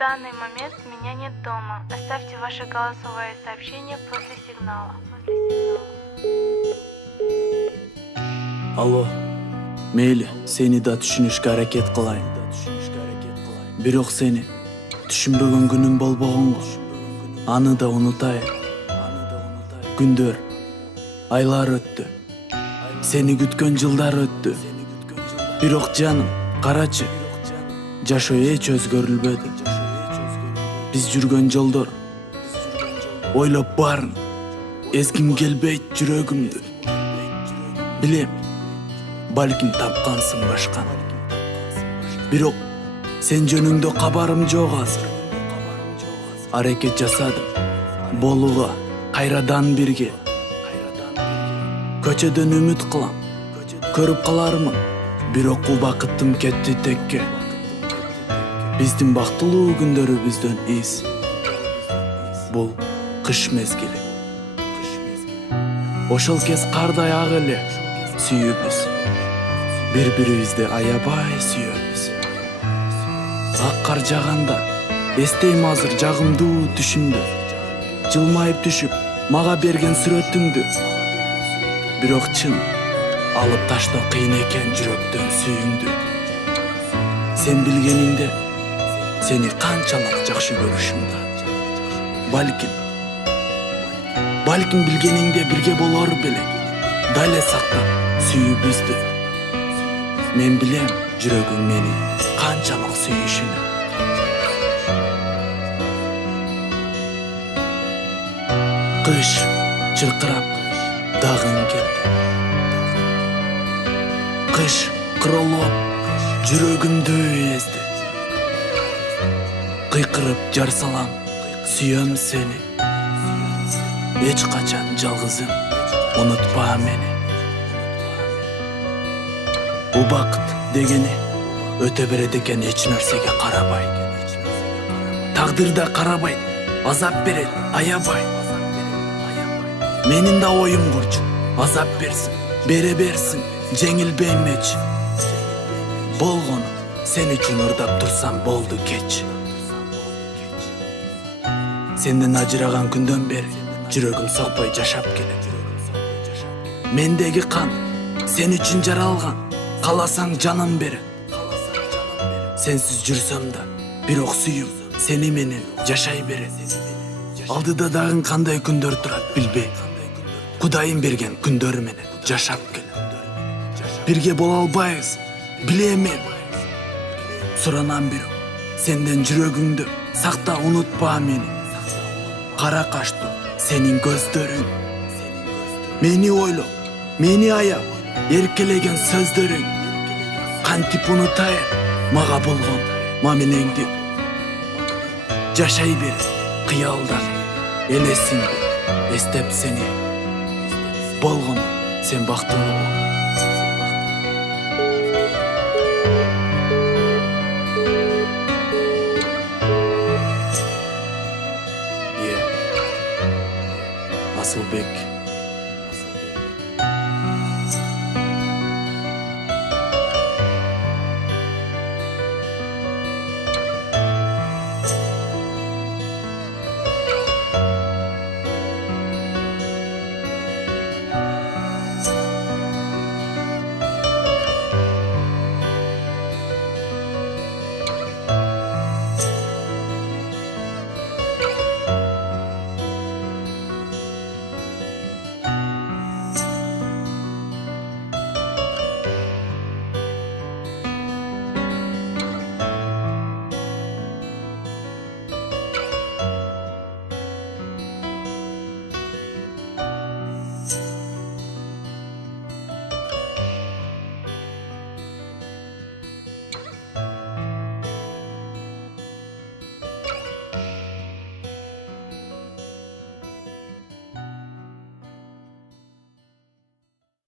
данный момент меня нет дома. Оставьте ваше голосовое сообщение после сигнала. Алло, мейлі, сені да түшүнүшкө аракет кылайын. Бирок сени түшүнбөгөн күнүм болбогонго, аны да унутайын. Күндөр, айлар өттү, сени күткөн жылдар өттү. Бирок жаным, карачы, жашоо эч өзгөрүлбөдү. Биз жүргөн жолдор, ойлоп барын, эзгим келбейт жүрөгүмдү. Билем, балким тапкансың башкан. Бирок сен жөнүңдө кабарым жок азыр. Аракет жасадым, болууга кайрадан бирге. Көчөдөн үмүт кылам, көрүп калармын, бирок убакытым кетти текке. Биздин бактылуу күндөрүбүздөн из. Бул кыш мезгили. Ошол кез кардай ак эле сүйүүбүз. Бири-бирибизди аябай сүйөбүз. Ак кар жаганда эстейм азыр жагымдуу түшүмдү. Жылмайып түшүп, мага берген сүрөтүңдү. Бирок чын, алып таштоо кыйын экен жүрөктөн сүйүүңдү. Сен билгениңде, сени канчалык жакшы көрүшүм да. Балким билгениңде бирге болор белек. Дале сактап сүйүүбүздү. Мен билем жүрөгүң мени канчалык сүйүшүнү. Кыш чыркырап дагың келди. Кыш кырылып жүрөгүмдү эзди. Кыйкырып жар салам, сүйөм сени. Эч качан жалгызым, унутпа мени. Убакыт дегени өтө берет экен эч нерсеге карабай. Тагдыр да карабайт, азап берет аябай. Менин да оюм курчу, азап берсин, бере берсин, жеңилбейм эч. Болгону сен үчүн ырдап турсам болду кеч. Сенден ажыраган күндөн бери жүрөгүм сокпой жашап келет. Мендеги кан сен үчүн жаралган, кааласаң жаным берет. Сенсиз жүрсөм да, бирок сүйүм сени менен жашай берет. Алдыда дагы кандай күндөр турат билбейм. Кудайым берген күндөр менен жашап келет. Бирге боло албайбыз, билем мен. Суранам бирок, сенден жүрөгүңдү сакта, унутпа мени. Кара каштуу сенин көздөрүң, мени ойлоп, мени аяп, эркелеген сөздөрүң. Кантип унутайын мага болгон мамилеңди. Жашай бер кыялдан, элесиңди эстеп сени. Болгону сен бактылуу бол. Асылбек